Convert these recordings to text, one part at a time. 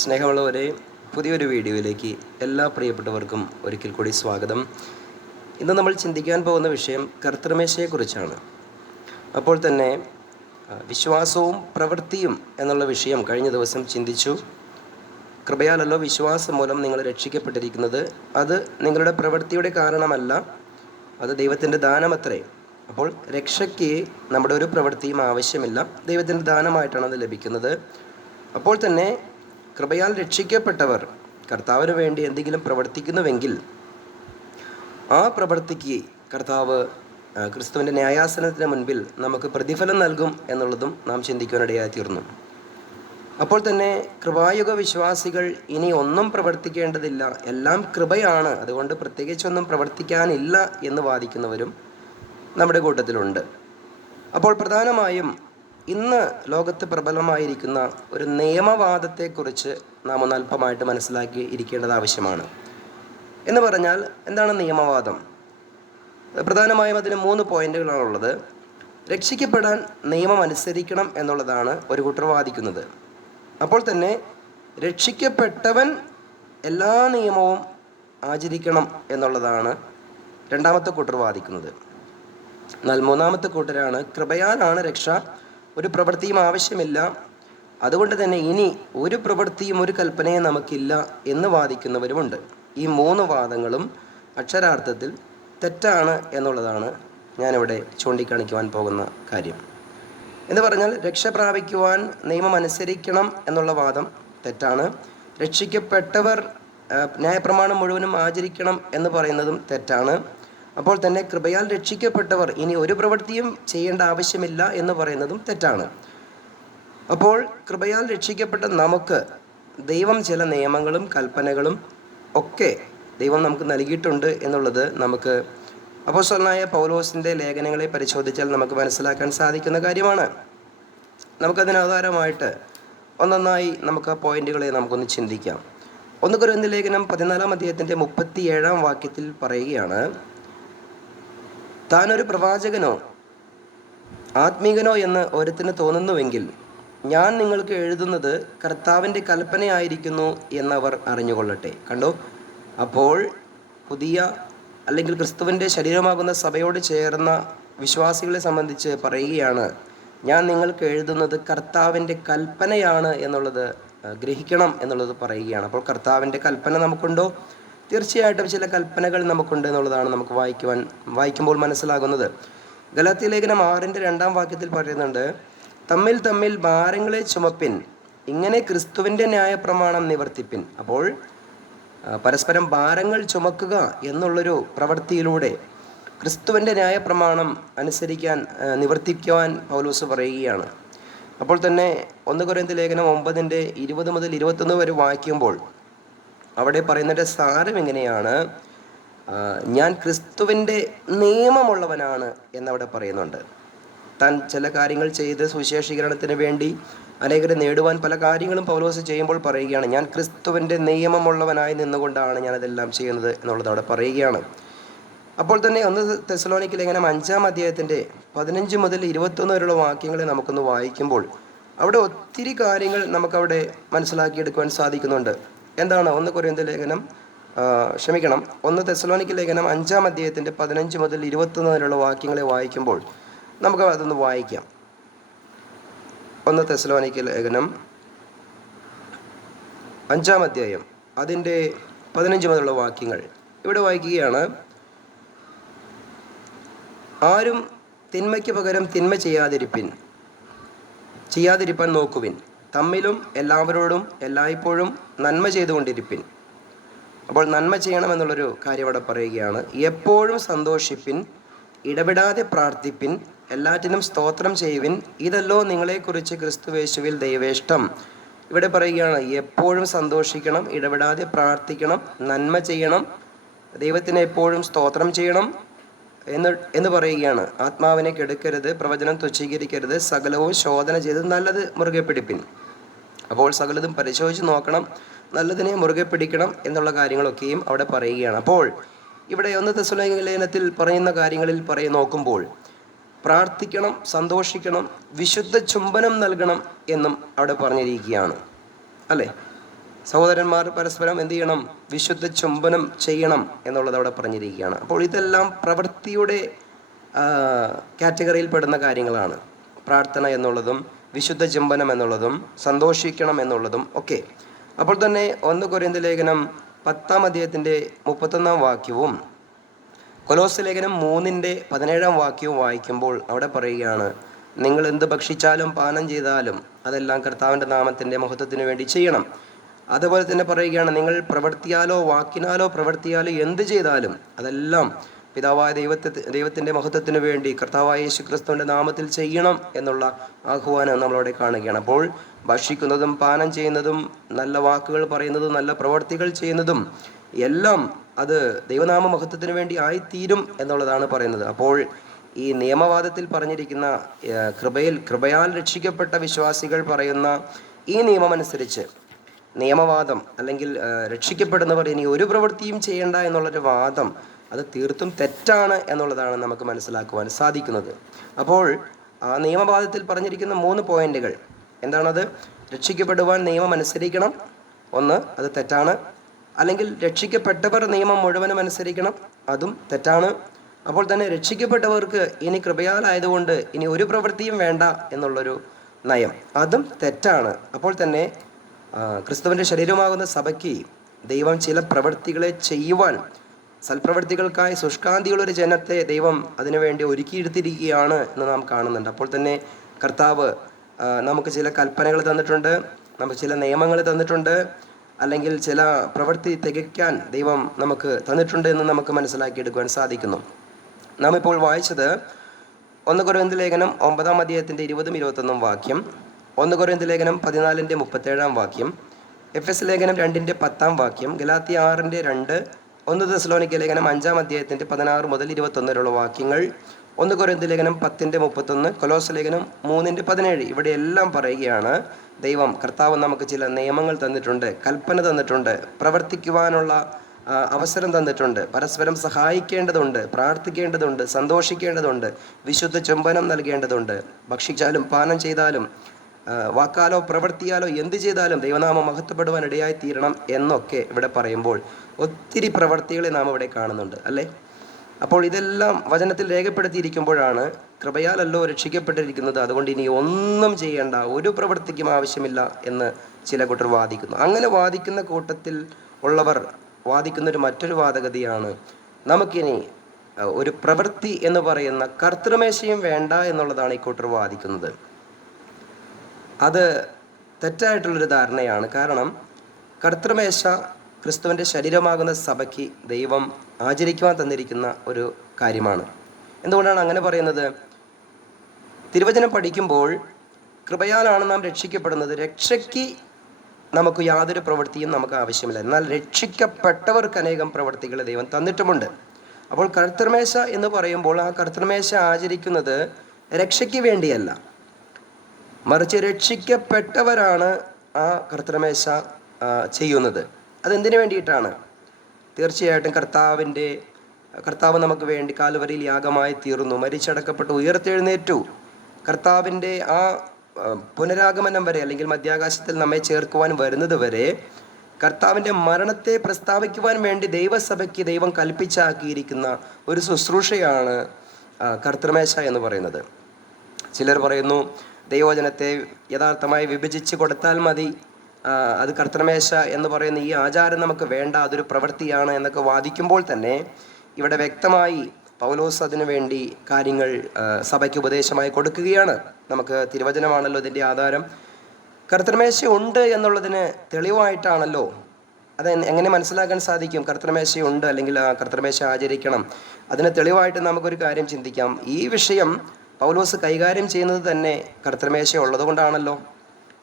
സ്നേഹമുള്ളവരെ, പുതിയൊരു വീഡിയോയിലേക്ക് എല്ലാ പ്രിയപ്പെട്ടവർക്കും ഒരിക്കൽ കൂടി സ്വാഗതം. ഇന്ന് നമ്മൾ ചിന്തിക്കാൻ പോകുന്ന വിഷയം കർത്തൃമേശയെക്കുറിച്ചാണ്. അപ്പോൾ തന്നെ വിശ്വാസവും പ്രവൃത്തിയും എന്നുള്ള വിഷയം കഴിഞ്ഞ ദിവസം ചിന്തിച്ചു. കൃപയാലല്ലോ വിശ്വാസം മൂലം നിങ്ങൾ രക്ഷിക്കപ്പെട്ടിരിക്കുന്നത്. അത് നിങ്ങളുടെ പ്രവൃത്തിയുടെ കാരണമല്ല, അത് ദൈവത്തിൻ്റെ ദാനമത്രേ. അപ്പോൾ രക്ഷയ്ക്ക് നമ്മുടെ ഒരു പ്രവൃത്തിയും ആവശ്യമില്ല, ദൈവത്തിൻ്റെ ദാനമായിട്ടാണ് അത് ലഭിക്കുന്നത്. അപ്പോൾ തന്നെ കൃപയാൽ രക്ഷിക്കപ്പെട്ടവർ കർത്താവിന് വേണ്ടി എന്തെങ്കിലും പ്രവർത്തിക്കുന്നുവെങ്കിൽ ആ പ്രവൃത്തിക്ക് കർത്താവ് ക്രിസ്തുവിൻ്റെ ന്യായാസനത്തിന് മുൻപിൽ നമുക്ക് പ്രതിഫലം നൽകും എന്നുള്ളതും നാം ചിന്തിക്കാനിടയായി തീർന്നു. അപ്പോൾ തന്നെ കൃപായുഗ വിശ്വാസികൾ ഇനി ഒന്നും പ്രവർത്തിക്കേണ്ടതില്ല, എല്ലാം കൃപയാണ്, അതുകൊണ്ട് പ്രത്യേകിച്ചൊന്നും പ്രവർത്തിക്കാനില്ല എന്ന് വാദിക്കുന്നവരും നമ്മുടെ കൂട്ടത്തിലുണ്ട്. അപ്പോൾ പ്രധാനമായും ഇന്ന് ലോകത്ത് പ്രബലമായിരിക്കുന്ന ഒരു നിയമവാദത്തെക്കുറിച്ച് നാം ഒന്ന് അല്പമായിട്ട് മനസ്സിലാക്കി ഇരിക്കേണ്ടത് ആവശ്യമാണ്. എന്ന് പറഞ്ഞാൽ എന്താണ് നിയമവാദം? പ്രധാനമായും അതിന് 3 പോയിന്റുകളാണുള്ളത്. രക്ഷിക്കപ്പെടാൻ നിയമം അനുസരിക്കണം എന്നുള്ളതാണ് ഒരു കൂട്ടർ വാദിക്കുന്നത്. അപ്പോൾ തന്നെ രക്ഷിക്കപ്പെട്ടവൻ എല്ലാ നിയമവും ആചരിക്കണം എന്നുള്ളതാണ് രണ്ടാമത്തെ കൂട്ടർ വാദിക്കുന്നത്. എന്നാൽ മൂന്നാമത്തെ കൂട്ടരാണ് കൃപയാലാണ് രക്ഷ, ഒരു പ്രവൃത്തിയും ആവശ്യമില്ല, അതുകൊണ്ട് തന്നെ ഇനി ഒരു പ്രവൃത്തിയും ഒരു കൽപ്പനയും നമുക്കില്ല എന്ന് വാദിക്കുന്നവരുമുണ്ട്. ഈ 3 വാദങ്ങളും അക്ഷരാർത്ഥത്തിൽ തെറ്റാണ് എന്നുള്ളതാണ് ഞാനിവിടെ ചൂണ്ടിക്കാണിക്കുവാൻ പോകുന്ന കാര്യം. എന്ന് പറഞ്ഞാൽ രക്ഷ പ്രാപിക്കുവാൻ നിയമം അനുസരിക്കണം എന്നുള്ള വാദം തെറ്റാണ്. രക്ഷിക്കപ്പെട്ടവർ ന്യായപ്രമാണം മുഴുവനും ആചരിക്കണം എന്ന് പറയുന്നതും തെറ്റാണ്. അപ്പോൾ തന്നെ കൃപയാൽ രക്ഷിക്കപ്പെട്ടവർ ഇനി ഒരു പ്രവൃത്തിയും ചെയ്യേണ്ട ആവശ്യമില്ല എന്ന് പറയുന്നതും തെറ്റാണ്. അപ്പോൾ കൃപയാൽ രക്ഷിക്കപ്പെട്ട നമുക്ക് ദൈവം ചില നിയമങ്ങളും കൽപ്പനകളും ഒക്കെ ദൈവം നമുക്ക് നൽകിയിട്ടുണ്ട് എന്നുള്ളത് നമുക്ക് അപ്പോസ്തലനായ പൗലോസിൻ്റെ ലേഖനങ്ങളെ പരിശോധിച്ചാൽ നമുക്ക് മനസ്സിലാക്കാൻ സാധിക്കുന്ന കാര്യമാണ്. നമുക്കതിനാധാരമായിട്ട് ഒന്നൊന്നായി നമുക്ക് ആ പോയിന്റുകളെ നമുക്കൊന്ന് ചിന്തിക്കാം. 1 കൊരിന്ത്യർ ലേഖനം 14-ാം അധ്യായത്തിൻ്റെ 37-ാം വാക്യത്തിൽ പറയുകയാണ്, താനൊരു പ്രവാചകനോ ആത്മീകനോ എന്ന് ഒരുത്തിന് തോന്നുന്നുവെങ്കിൽ ഞാൻ നിങ്ങൾക്ക് എഴുതുന്നത് കർത്താവിൻ്റെ കൽപ്പനയായിരിക്കുന്നു എന്നവർ അറിഞ്ഞുകൊള്ളട്ടെ. കണ്ടോ? അപ്പോൾ പുതിയ അല്ലെങ്കിൽ ക്രിസ്തുവിൻ്റെ ശരീരമാകുന്ന സഭയോട് ചേർന്ന വിശ്വാസികളെ സംബന്ധിച്ച് പറയുകയാണ്, ഞാൻ നിങ്ങൾക്ക് എഴുതുന്നത് കർത്താവിൻ്റെ കൽപ്പനയാണ് എന്നുള്ളത് ഗ്രഹിക്കണം എന്നുള്ളത് പറയുകയാണ്. അപ്പോൾ കർത്താവിൻ്റെ കൽപ്പന നമുക്കുണ്ടോ? തീർച്ചയായിട്ടും ചില കൽപ്പനകൾ നമുക്കുണ്ട് എന്നുള്ളതാണ് നമുക്ക് വായിക്കുമ്പോൾ മനസ്സിലാകുന്നത്. ഗലാത്യ ലേഖനം 6-ന്റെ 2-ാം വാക്യത്തിൽ പറയുന്നുണ്ട്, തമ്മിൽ തമ്മിൽ ഭാരങ്ങളെ ചുമപ്പിൻ, ഇങ്ങനെ ക്രിസ്തുവിൻ്റെ ന്യായപ്രമാണം നിവർത്തിപ്പിൻ. അപ്പോൾ പരസ്പരം ഭാരങ്ങൾ ചുമക്കുക എന്നുള്ളൊരു പ്രവൃത്തിയിലൂടെ ക്രിസ്തുവിൻ്റെ ന്യായപ്രമാണം അനുസരിക്കാൻ നിവർത്തിക്കുവാൻ പൗലോസ് പറയുകയാണ്. അപ്പോൾ തന്നെ 1 കൊരിന്ത്യർ ലേഖനം 9-ന്റെ 20 മുതൽ 21 വരെ വായിക്കുമ്പോൾ അവിടെ പറയുന്നതിൻ്റെ സാരം എങ്ങനെയാണ്? ഞാൻ ക്രിസ്തുവിൻ്റെ നിയമമുള്ളവനാണ് എന്നവിടെ പറയുന്നുണ്ട്. താൻ ചില കാര്യങ്ങൾ ചെയ്ത് സുവിശേഷീകരണത്തിന് വേണ്ടി അനേകരെ നേടുവാൻ പല കാര്യങ്ങളും പൗലോസ് ചെയ്യുമ്പോൾ പറയുകയാണ്, ഞാൻ ക്രിസ്തുവിൻ്റെ നിയമമുള്ളവനായി നിന്നുകൊണ്ടാണ് ഞാനതെല്ലാം ചെയ്യുന്നത് എന്നുള്ളത് അവിടെ പറയുകയാണ്. അപ്പോൾ തന്നെ 1 തെസ്സലോനിക്ക ലേഖനം 5-ാം അധ്യായത്തിൻ്റെ 15 മുതൽ 21 വരെയുള്ള വാക്യങ്ങളെ നമുക്കൊന്ന് വായിക്കുമ്പോൾ അവിടെ ഒത്തിരി കാര്യങ്ങൾ നമുക്കവിടെ മനസ്സിലാക്കിയെടുക്കുവാൻ സാധിക്കുന്നുണ്ട്. എന്താണ് 1 കൊരിന്ത്യർ ലേഖനം 1 തെസ്സലോനിക്ക ലേഖനം 5-ാം അധ്യായത്തിൻ്റെ 15 മുതൽ 21 വരെയുള്ള വാക്യങ്ങളെ വായിക്കുമ്പോൾ നമുക്ക് അതൊന്ന് വായിക്കാം. 1 തെസ്സലോനിക്ക ലേഖനം 5-ാം അധ്യായം അതിൻ്റെ 15 മുതലുള്ള വാക്യങ്ങൾ ഇവിടെ വായിക്കുകയാണ്. ആരും തിന്മയ്ക്ക് പകരം തിന്മ ചെയ്യാതിരിപ്പാൻ നോക്കുവിൻ, തമ്മിലും എല്ലാവരോടും എല്ലായ്പ്പോഴും നന്മ ചെയ്തുകൊണ്ടിരിപ്പിൻ. അപ്പോൾ നന്മ ചെയ്യണമെന്നുള്ളൊരു കാര്യം അവിടെ പറയുകയാണ്. എപ്പോഴും സന്തോഷിപ്പിൻ, ഇടപെടാതെ പ്രാർത്ഥിപ്പിൻ, എല്ലാറ്റിനും സ്തോത്രം ചെയ്യുവിൻ, ഇതല്ലോ നിങ്ങളെക്കുറിച്ച് ക്രിസ്തുയേശുവിൽ ദൈവേഷ്ടം. ഇവിടെ പറയുകയാണ്, എപ്പോഴും സന്തോഷിക്കണം, ഇടപെടാതെ പ്രാർത്ഥിക്കണം, നന്മ ചെയ്യണം, ദൈവത്തിന് എപ്പോഴും സ്തോത്രം ചെയ്യണം എന്ന് പറയുകയാണ്. ആത്മാവിനെ കെടുക്കരുത്, പ്രവചനം തുച്ഛീകരിക്കരുത്, സകലവും ശോധന ചെയ്ത് നല്ലത് മുറുകെ പിടിപ്പിൻ. അപ്പോൾ സകലതും പരിശോധിച്ച് നോക്കണം, നല്ലതിനെ മുറുകെ പിടിക്കണം എന്നുള്ള കാര്യങ്ങളൊക്കെയും അവിടെ പറയുകയാണ്. അപ്പോൾ ഇവിടെ 1 തെസ്സലോനിക്ക ലേഖനത്തിൽ പറയുന്ന കാര്യങ്ങളിൽ നോക്കുമ്പോൾ പ്രാർത്ഥിക്കണം, സന്തോഷിക്കണം, വിശുദ്ധ ചുംബനം നൽകണം എന്നും അവിടെ പറഞ്ഞിരിക്കുകയാണ്, അല്ലേ? സഹോദരന്മാർ പരസ്പരം എന്ത് ചെയ്യണം? വിശുദ്ധ ചുംബനം ചെയ്യണം എന്നുള്ളത് അവിടെ പറഞ്ഞിരിക്കുകയാണ്. അപ്പോൾ ഇതെല്ലാം പ്രവൃത്തിയുടെ കാറ്റഗറിയിൽ പെടുന്ന കാര്യങ്ങളാണ്. പ്രാർത്ഥന എന്നുള്ളതും വിശുദ്ധ ചുംബനം എന്നുള്ളതും സന്തോഷിക്കണം എന്നുള്ളതും ഒക്കെ. അപ്പോൾ തന്നെ 1 കൊരിന്ത്യർ ലേഖനം 10-ാം അധ്യായത്തിൻ്റെ 31-ാം വാക്യവും കൊലോസ്യ ലേഖനം 3-ന്റെ 17-ാം വാക്യവും വായിക്കുമ്പോൾ അവിടെ പറയുകയാണ്, നിങ്ങൾ എന്ത് ഭക്ഷിച്ചാലും പാനം ചെയ്താലും അതെല്ലാം കർത്താവിൻ്റെ നാമത്തിൻ്റെ മഹത്വത്തിന് വേണ്ടി ചെയ്യണം. അതുപോലെ തന്നെ പറയുകയാണ്, നിങ്ങൾ പ്രവർത്തിയാലോ വാക്കിനാലോ പ്രവർത്തിയാലോ എന്ത് ചെയ്താലും അതെല്ലാം പിതാവായ ദൈവത്തിൻ്റെ മഹത്വത്തിന് വേണ്ടി കർത്താവായ യേശു ക്രിസ്തുവിൻ്റെ നാമത്തിൽ ചെയ്യണം എന്നുള്ള ആഹ്വാനം നമ്മളവിടെ കാണുകയാണ്. അപ്പോൾ ഭക്ഷിക്കുന്നതും പാനം ചെയ്യുന്നതും നല്ല വാക്കുകൾ പറയുന്നതും നല്ല പ്രവർത്തികൾ ചെയ്യുന്നതും എല്ലാം അത് ദൈവനാമ മഹത്വത്തിന് വേണ്ടി ആയിത്തീരും എന്നുള്ളതാണ് പറയുന്നത്. അപ്പോൾ ഈ നിയമവാദത്തിൽ പറഞ്ഞിരിക്കുന്ന കൃപയാൽ രക്ഷിക്കപ്പെട്ട വിശ്വാസികൾ പറയുന്ന ഈ നിയമമനുസരിച്ച് നിയമവാദം അല്ലെങ്കിൽ രക്ഷിക്കപ്പെടുന്നവർ ഇനി ഒരു പ്രവൃത്തിയും ചെയ്യേണ്ട എന്നുള്ളൊരു വാദം അത് തീർത്തും തെറ്റാണ് എന്നുള്ളതാണ് നമുക്ക് മനസ്സിലാക്കുവാൻ സാധിക്കുന്നത്. അപ്പോൾ ആ നിയമവാദത്തിൽ പറഞ്ഞിരിക്കുന്ന 3 പോയിന്റുകൾ എന്താണത്? രക്ഷിക്കപ്പെടുവാൻ നിയമം അനുസരിക്കണം, 1 അത് തെറ്റാണ്. അല്ലെങ്കിൽ രക്ഷിക്കപ്പെട്ടവർ നിയമം മുഴുവനും അനുസരിക്കണം, അതും തെറ്റാണ്. അപ്പോൾ തന്നെ രക്ഷിക്കപ്പെട്ടവർക്ക് ഇനി കൃപയാലായതുകൊണ്ട് ഇനി ഒരു പ്രവൃത്തിയും വേണ്ട എന്നുള്ളൊരു നയം, അതും തെറ്റാണ്. അപ്പോൾ തന്നെ ക്രിസ്തുവിൻ്റെ ശരീരമാകുന്ന സഭയ്ക്ക് ദൈവം ചില പ്രവൃത്തികളെ ചെയ്യുവാൻ, സൽപ്രവൃത്തികൾക്കായി ശുഷ്കാന്തിയുള്ളൊരു ജനത്തെ ദൈവം അതിനുവേണ്ടി ഒരുക്കിയെടുത്തിരിക്കുകയാണ് എന്ന് നാം കാണുന്നുണ്ട്. അപ്പോൾ തന്നെ കർത്താവ് നമുക്ക് ചില കൽപ്പനകൾ തന്നിട്ടുണ്ട്, നമുക്ക് ചില നിയമങ്ങൾ തന്നിട്ടുണ്ട്, അല്ലെങ്കിൽ ചില പ്രവൃത്തി തികയ്ക്കാൻ ദൈവം നമുക്ക് തന്നിട്ടുണ്ട് എന്ന് നമുക്ക് മനസ്സിലാക്കിയെടുക്കുവാൻ സാധിക്കുന്നു. നാം ഇപ്പോൾ വായിച്ചത് 1 കൊരിന്ത്യർ ലേഖനം 9-ാം അധ്യായത്തിൻ്റെ 20-21 വാക്യം, 1 കൊരിന്ത്യർ ലേഖനം 14-ന്റെ 37-ാം വാക്യം, എഫെസ് ലേഖനം 2-ന്റെ 10-ാം വാക്യം, ഗലാത്യ 6-ന്റെ 2, 1 തെസ്സലോനിക്ക ലേഖനം 5-ാം അധ്യായത്തിൻ്റെ 16 മുതൽ 21 വരെയുള്ള വാക്യങ്ങൾ, 1 കൊരിന്ത്യർ ലേഖനം 10-ന്റെ 31, കൊലോസ്യ ലേഖനം 3-ന്റെ 17. ഇവിടെ എല്ലാം പറയുകയാണ്, ദൈവം കർത്താവ് നമുക്ക് ചില നിയമങ്ങൾ തന്നിട്ടുണ്ട്, കൽപ്പന തന്നിട്ടുണ്ട്, പ്രവർത്തിക്കുവാനുള്ള അവസരം തന്നിട്ടുണ്ട്, പരസ്പരം സഹായിക്കേണ്ടതുണ്ട്, പ്രാർത്ഥിക്കേണ്ടതുണ്ട്, സന്തോഷിക്കേണ്ടതുണ്ട്, വിശുദ്ധ ചുംബനം നൽകേണ്ടതുണ്ട്, ഭക്ഷിച്ചാലും പാനം ചെയ്താലും വാക്കാലോ പ്രവർത്തിയാലോ എന്ത് ചെയ്താലും ദൈവനാമം മഹത്വപ്പെടുവാൻ ഇടയായി തീരണം എന്നൊക്കെ ഇവിടെ പറയുമ്പോൾ ഒത്തിരി പ്രവർത്തികളെ നാം ഇവിടെ കാണുന്നുണ്ട് അല്ലേ? അപ്പോൾ ഇതെല്ലാം വചനത്തിൽ രേഖപ്പെടുത്തിയിരിക്കുമ്പോഴാണ് കൃപയാലല്ലോ രക്ഷിക്കപ്പെട്ടിരിക്കുന്നത്, അതുകൊണ്ട് ഇനി ഒന്നും ചെയ്യേണ്ട, ഒരു പ്രവൃത്തിക്കും ആവശ്യമില്ല എന്ന് ചില കൂട്ടർ വാദിക്കുന്നു. അങ്ങനെ വാദിക്കുന്ന കൂട്ടത്തിൽ ഉള്ളവർ വാദിക്കുന്നൊരു മറ്റൊരു വാദഗതിയാണ്, നമുക്കിനി ഒരു പ്രവൃത്തി എന്ന് പറയുന്ന കർത്തൃമേശയും വേണ്ട എന്നുള്ളതാണ് ഈ കൂട്ടർ വാദിക്കുന്നത്. അത് തെറ്റായിട്ടുള്ളൊരു ധാരണയാണ്. കാരണം കർത്തൃമേശ ക്രിസ്തുവിൻ്റെ ശരീരമാകുന്ന സഭയ്ക്ക് ദൈവം ആചരിക്കുവാൻ തന്നിരിക്കുന്ന ഒരു കാര്യമാണ്. എന്തുകൊണ്ടാണ് അങ്ങനെ പറയുന്നത്? തിരുവചനം പഠിക്കുമ്പോൾ കൃപയാലാണ് നാം രക്ഷിക്കപ്പെടുന്നത്, രക്ഷയ്ക്ക് നമുക്ക് യാതൊരു പ്രവൃത്തിയും നമുക്ക് ആവശ്യമില്ല. എന്നാൽ രക്ഷിക്കപ്പെട്ടവർക്ക് അനേകം പ്രവൃത്തികൾ ദൈവം തന്നിട്ടുമുണ്ട്. അപ്പോൾ കർത്തൃമേശ എന്ന് പറയുമ്പോൾ ആ കർത്തൃമേശ ആചരിക്കുന്നത് രക്ഷയ്ക്ക് വേണ്ടിയല്ല, മറിച്ച് രക്ഷിക്കപ്പെട്ടവരാണ് ആ കർത്തൃമേശ ചെയ്യുന്നത്. അതെന്തിനു വേണ്ടിയിട്ടാണ്? തീർച്ചയായിട്ടും കർത്താവ് നമുക്ക് വേണ്ടി കാൽവരിയിൽ യാഗമായി തീർന്നു, മരിച്ചടക്കപ്പെട്ടു, ഉയർത്തെഴുന്നേറ്റു. കർത്താവിൻ്റെ ആ പുനരാഗമനം വരെ അല്ലെങ്കിൽ മധ്യാകാശത്തിൽ നമ്മെ ചേർക്കുവാൻ വരുന്നത് വരെ കർത്താവിൻ്റെ മരണത്തെ പ്രസ്താവിക്കുവാൻ വേണ്ടി ദൈവസഭയ്ക്ക് ദൈവം കൽപ്പിച്ചാക്കിയിരിക്കുന്ന ഒരു ശുശ്രൂഷയാണ് കർത്തൃമേശ എന്ന് പറയുന്നത്. ചിലർ പറയുന്നു ദൈവവചനത്തെ യഥാർത്ഥമായി വിഭജിച്ച് കൊടുത്താൽ മതി, അത് കർത്തൃമേശ എന്ന് പറയുന്ന ഈ ആചാരം നമുക്ക് വേണ്ട, അതൊരു പ്രവൃത്തിയാണ് എന്നൊക്കെ വാദിക്കുമ്പോൾ തന്നെ ഇവിടെ വ്യക്തമായി പൗലോസ് അതിനു വേണ്ടി കാര്യങ്ങൾ സഭയ്ക്ക് ഉപദേശമായി കൊടുക്കുകയാണ്. നമുക്ക് തിരുവചനമാണല്ലോ ഇതിൻ്റെ ആധാരം. കർത്തൃമേശ ഉണ്ട് എന്നുള്ളതിന് തെളിവായിട്ടാണല്ലോ. അത് എങ്ങനെ മനസ്സിലാക്കാൻ സാധിക്കും? കർത്തൃമേശയുണ്ട് അല്ലെങ്കിൽ ആ കർത്തൃമേശ ആചരിക്കണം. അതിന് തെളിവായിട്ട് നമുക്കൊരു കാര്യം ചിന്തിക്കാം. ഈ വിഷയം പൗലോസ് കൈകാര്യം ചെയ്യുന്നത് തന്നെ കർത്തൃമേശ ഉള്ളതുകൊണ്ടാണല്ലോ.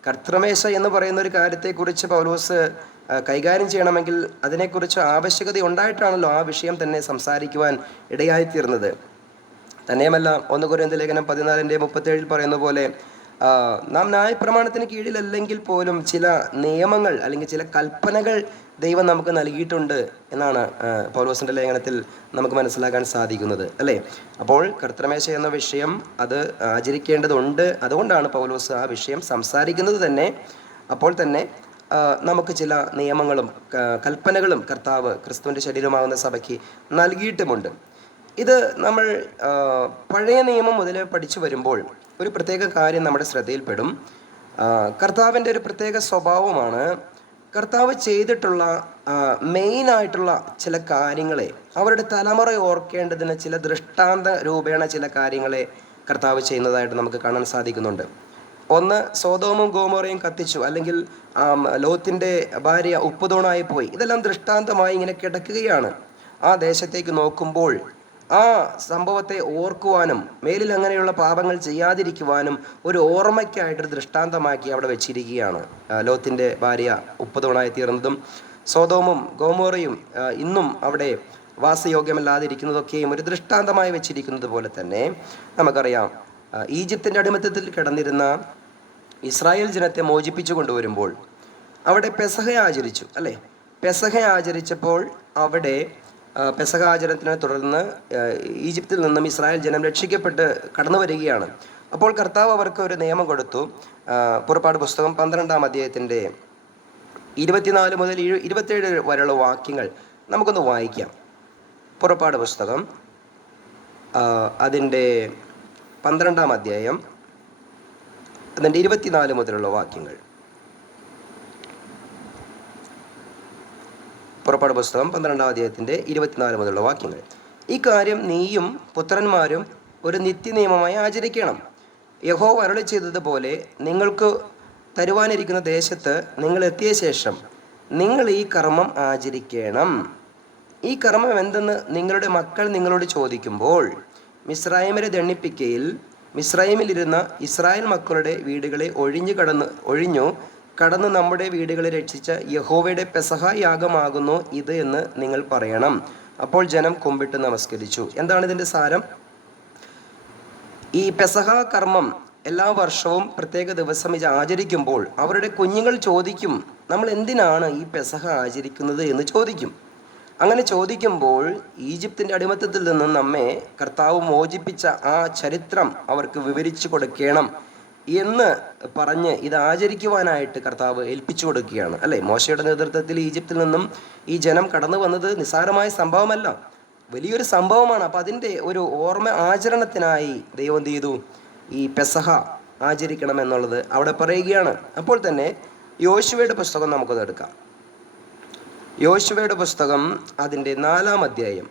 കർത്തൃമേശ എന്ന് പറയുന്ന ഒരു കാര്യത്തെക്കുറിച്ച് പൗലോസ് കൈകാര്യം ചെയ്യണമെങ്കിൽ അതിനെക്കുറിച്ച് ആവശ്യകത ഉണ്ടായിട്ടാണല്ലോ ആ വിഷയം തന്നെ സംസാരിക്കുവാൻ ഇടയായിത്തീർന്നത്. തന്നെയുമല്ല 1 കൊരിന്ത്യർ ലേഖനം 14-ന്റെ 37 പറയുന്ന പോലെ നാം ന്യായപ്രമാണത്തിന് കീഴിലല്ലെങ്കിൽ പോലും ചില നിയമങ്ങൾ അല്ലെങ്കിൽ ചില കൽപ്പനകൾ ദൈവം നമുക്ക് നൽകിയിട്ടുണ്ട് എന്നാണ് പൗലോസിൻ്റെ ലേഖനത്തിൽ നമുക്ക് മനസ്സിലാക്കാൻ സാധിക്കുന്നത് അല്ലേ? അപ്പോൾ കർത്തൃമേശ എന്ന വിഷയം അത് ആചരിക്കേണ്ടതുണ്ട്. അതുകൊണ്ടാണ് പൗലോസ് ആ വിഷയം സംസാരിക്കുന്നത് തന്നെ. അപ്പോൾ തന്നെ നമുക്ക് ചില നിയമങ്ങളും കൽപ്പനകളും കർത്താവ് ക്രിസ്തുവിൻ്റെ ശരീരമാകുന്ന സഭയ്ക്ക് നൽകിയിട്ടുമുണ്ട്. ഇത് നമ്മൾ പഴയ നിയമം മുതൽ പഠിച്ചു വരുമ്പോൾ ഒരു പ്രത്യേക കാര്യം നമ്മുടെ ശ്രദ്ധയിൽപ്പെടും. കർത്താവിൻ്റെ ഒരു പ്രത്യേക സ്വഭാവമാണ് കർത്താവ് ചെയ്തിട്ടുള്ള മെയിനായിട്ടുള്ള ചില കാര്യങ്ങളെ അവരുടെ തലമുറ ഓർക്കേണ്ടതിന് ചില ദൃഷ്ടാന്ത രൂപേണ ചില കാര്യങ്ങളെ കർത്താവ് ചെയ്യുന്നതായിട്ട് നമുക്ക് കാണാൻ സാധിക്കുന്നുണ്ട്. ഒന്ന്, സോദോമും ഗോമോറയും കത്തിച്ചു, അല്ലെങ്കിൽ ലോത്തിൻ്റെ ഭാര്യ ഉപ്പുതൂണായി പോയി. ഇതെല്ലാം ദൃഷ്ടാന്തമായി ഇങ്ങനെ കിടക്കുകയാണ്. ആ ദേശത്തേക്ക് നോക്കുമ്പോൾ ആ സംഭവത്തെ ഓർക്കുവാനും മേലിൽ അങ്ങനെയുള്ള പാപങ്ങൾ ചെയ്യാതിരിക്കുവാനും ഒരു ഓർമ്മയ്ക്കായിട്ടൊരു ദൃഷ്ടാന്തമാക്കി അവിടെ വെച്ചിരിക്കുകയാണ്. ലോത്തിൻ്റെ ഭാര്യ ഉപ്പുതൂണായി തീർന്നതും സോദോമും ഗോമോറയും ഇന്നും അവിടെ വാസയോഗ്യമല്ലാതിരിക്കുന്നതൊക്കെയും ഒരു ദൃഷ്ടാന്തമായി വെച്ചിരിക്കുന്നത് പോലെ തന്നെ നമുക്കറിയാം, ഈജിപ്തിൻ്റെ അടിമത്തത്തിൽ കിടന്നിരുന്ന ഇസ്രായേൽ ജനത്തെ മോചിപ്പിച്ചു കൊണ്ടുവരുമ്പോൾ അവിടെ പെസഹ ആചരിച്ചു, അല്ലേ? പെസഹ ആചരിച്ചപ്പോൾ അവിടെ പെസഹ ആചരണത്തിനെ തുടർന്ന് ഈജിപ്തിൽ നിന്നും ഇസ്രായേൽ ജനം രക്ഷിക്കപ്പെട്ട് കടന്നു വരികയാണ്. അപ്പോൾ കർത്താവ് അവർക്ക് ഒരു നിയമം കൊടുത്തു. പുറപ്പാട് പുസ്തകം 12-ാം അധ്യായത്തിൻ്റെ 24 മുതൽ 27 വരെയുള്ള വാക്യങ്ങൾ നമുക്കൊന്ന് വായിക്കാം. പുറപ്പാട് പുസ്തകം അതിൻ്റെ 12-ാം അധ്യായം അതിൻ്റെ 24 മുതലുള്ള വാക്യങ്ങൾ. പുറപ്പാട് പുസ്തകം 12-ാം അധ്യായത്തിൻ്റെ 24 മുതലുള്ള വാക്യങ്ങൾ. ഈ കാര്യം നീയും പുത്രന്മാരും ഒരു നിത്യനിയമമായി ആചരിക്കണം. യഹോവ അരുളി ചെയ്തതുപോലെ നിങ്ങൾക്ക് തരുവാനിരിക്കുന്ന ദേശത്ത് നിങ്ങൾ എത്തിയ ശേഷം നിങ്ങൾ ഈ കർമ്മം ആചരിക്കണം. ഈ കർമ്മം എന്തെന്ന് നിങ്ങളുടെ മക്കൾ നിങ്ങളോട് ചോദിക്കുമ്പോൾ മിസ്രയീമ്യരെ ദണ്ഡിപ്പിക്കയിൽ മിസ്രയീമിലിരുന്ന ഇസ്രായേൽ മക്കളുടെ വീടുകളെ ഒഴിഞ്ഞു കടന്ന് നമ്മുടെ വീടുകളെ രക്ഷിച്ച യഹോവയുടെ പെസഹ യാഗമാകുന്നു ഇത് എന്ന് നിങ്ങൾ പറയണം. അപ്പോൾ ജനം കുമ്പിട്ട് നമസ്കരിച്ചു. എന്താണ് ഇതിൻ്റെ സാരം? ഈ പെസഹ കർമ്മം എല്ലാ വർഷവും പ്രത്യേക ദിവസം ഇത് ആചരിക്കുമ്പോൾ അവരുടെ കുഞ്ഞുങ്ങൾ ചോദിക്കും, നമ്മൾ എന്തിനാണ് ഈ പെസഹ ആചരിക്കുന്നത് എന്ന് ചോദിക്കും. അങ്ങനെ ചോദിക്കുമ്പോൾ ഈജിപ്തിൻ്റെ അടിമത്തത്തിൽ നിന്നും നമ്മെ കർത്താവ് മോചിപ്പിച്ച ആ ചരിത്രം അവർക്ക് വിവരിച്ചു കൊടുക്കണം എന്ന് പറഞ്ഞ് ഇത് ആചരിക്കുവാനായിട്ട് കർത്താവ് ഏൽപ്പിച്ചു കൊടുക്കുകയാണ്, അല്ലേ? മോശയുടെ നേതൃത്വത്തിൽ ഈജിപ്തിൽ നിന്നും ഈ ജനം കടന്നു വന്നത് നിസ്സാരമായ സംഭവമല്ല, വലിയൊരു സംഭവമാണ്. അപ്പം അതിൻ്റെ ഒരു ഓർമ്മ ആചരണത്തിനായി ദൈവം എന്ത് ചെയ്തു? ഈ പെസഹ ആചരിക്കണം എന്നുള്ളത് അവിടെ പറയുകയാണ്. അപ്പോൾ തന്നെ യോശുവയുടെ പുസ്തകം നമുക്കൊന്ന് എടുക്കാം. യോശുവയുടെ പുസ്തകം അതിൻ്റെ 4-ാം അധ്യായം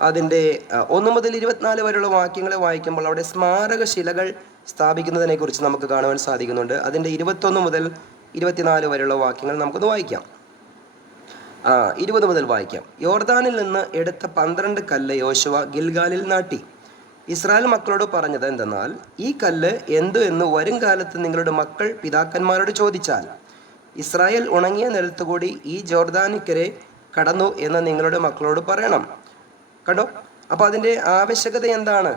അതിൻ്റെ 1 മുതൽ 24 വരെയുള്ള വാക്യങ്ങളെ വായിക്കുമ്പോൾ അവിടെ സ്മാരക ശിലകൾ സ്ഥാപിക്കുന്നതിനെ കുറിച്ച് നമുക്ക് കാണുവാൻ സാധിക്കുന്നുണ്ട്. അതിൻ്റെ 21 മുതൽ 24 വരെയുള്ള വാക്യങ്ങൾ നമുക്കൊന്ന് വായിക്കാം. 20 മുതൽ വായിക്കാം. യോർദാനിൽ നിന്ന് എടുത്ത 12 കല്ല് യോശുവ ഗിൽഗാലിൽ നാട്ടി. ഇസ്രായേൽ മക്കളോട് പറഞ്ഞത് എന്തെന്നാൽ, ഈ കല്ല് എന്തു എന്ന് വരും കാലത്ത് നിങ്ങളുടെ മക്കൾ പിതാക്കന്മാരോട് ചോദിച്ചാൽ ഇസ്രായേൽ ഉണങ്ങിയ നിലത്തുകൂടി ഈ ജോർദാനിക്കരെ കടന്നു എന്ന് നിങ്ങളുടെ മക്കളോട് പറയണം. കണ്ടോ? അപ്പോൾ അതിൻ്റെ ആവശ്യകത എന്താണ്?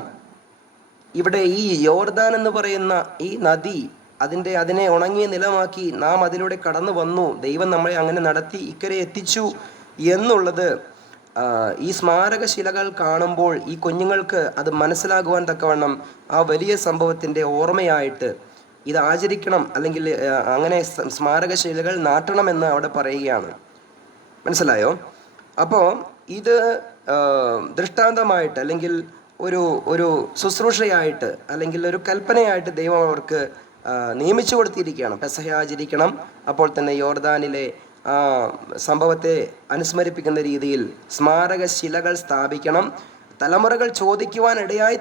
ഇവിടെ ഈ യോർദാൻ എന്ന് പറയുന്ന ഈ നദി അതിനെ ഉണങ്ങിയ നിലമാക്കി നാം അതിലൂടെ കടന്നു വന്നു, ദൈവം നമ്മളെ അങ്ങനെ നടത്തി ഇക്കരെ എത്തിച്ചു എന്നുള്ളത് ഈ സ്മാരകശിലകൾ കാണുമ്പോൾ ഈ കുഞ്ഞുങ്ങൾക്ക് അത് മനസ്സിലാകുവാൻ തക്കവണ്ണം ആ വലിയ സംഭവത്തിൻ്റെ ഓർമ്മയായിട്ട് ഇത് ആചരിക്കണം, അല്ലെങ്കിൽ അങ്ങനെ സ്മാരകശിലകൾ നാട്ടണമെന്ന് അവിടെ പറയുകയാണ്. മനസ്സിലായോ? അപ്പോൾ ഇത് ദൃഷ്ടാന്തമായിട്ട് അല്ലെങ്കിൽ ഒരു ശുശ്രൂഷയായിട്ട് അല്ലെങ്കിൽ ഒരു കൽപ്പനയായിട്ട് ദൈവം അവർക്ക് നിയമിച്ചു കൊടുത്തിരിക്കുകയാണ്. പെസഹ ആചരിക്കണം. അപ്പോൾ തന്നെ യോർദാനിലെ ആ സംഭവത്തെ അനുസ്മരിപ്പിക്കുന്ന രീതിയിൽ സ്മാരകശിലകൾ സ്ഥാപിക്കണം. തലമുറകൾ ചോദിക്കുവാൻ ഇടയായി